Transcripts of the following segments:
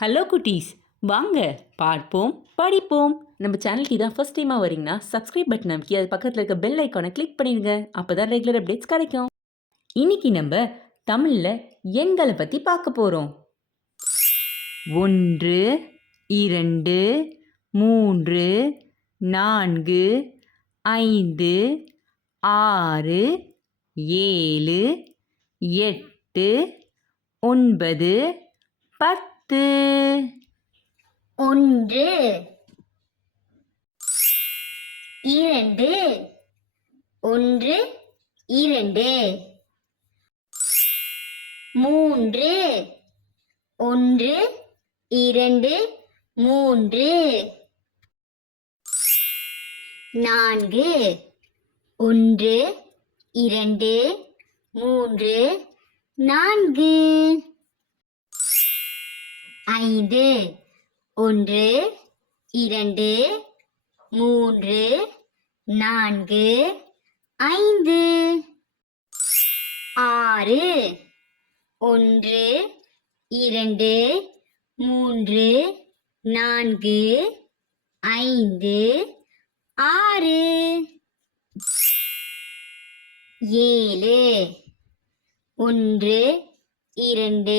Hello குட்டீஸ். வாங்க பார்ப்போம் படிப்போம். நம்ம சேனலுக்கு இதான் ஃபஸ்ட் டைமாக வரீங்கன்னா சப்ஸ்கிரைப் பட்டன் அமைக்கி அது பக்கத்தில் இருக்க பெல் ஐக்கானை கிளிக் பண்ணிடுங்க. அப்போ தான் ரெகுலர் அப்டேட்ஸ் கிடைக்கும். இன்னைக்கு நம்ம தமிழில் எண்களை பற்றி பார்க்க போகிறோம் ஒன்று இரண்டு மூன்று நான்கு ஐந்து ஆறு ஏழு எட்டு ஒன்பது பத்து. ஒன்று. இரண்டு. ஒன்று. இரண்டு. மூன்று. ஒன்று. இரண்டு. மூன்று. நான்கு. ஒன்று. இரண்டு. மூன்று. நான்கு. ஐந்து ஒன்று இரண்டு மூன்று நான்கு ஐந்து. ஆறு ஒன்று இரண்டு மூன்று நான்கு ஐந்து ஆறு. ஏழு ஒன்று இரண்டு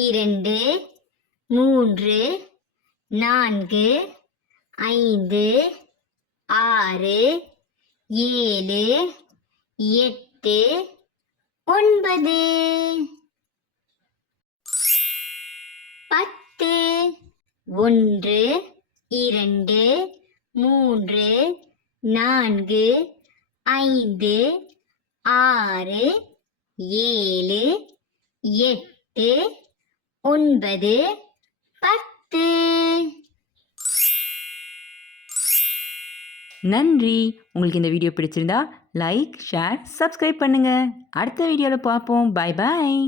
இரண்டு மூன்று நான்கு ஐந்து ஆறு ஏழு எட்டு ஒன்பது. பத்து ஒன்று இரண்டு மூன்று நான்கு ஐந்து ஆறு ஏழு எட்டு ஒன்பது பத்து. நன்றி. உங்களுக்கு இந்த வீடியோ பிடிச்சிருந்தா லைக் ஷேர் சப்ஸ்கிரைப் பண்ணுங்கள் அடுத்த வீடியோவில் பார்ப்போம். Bye bye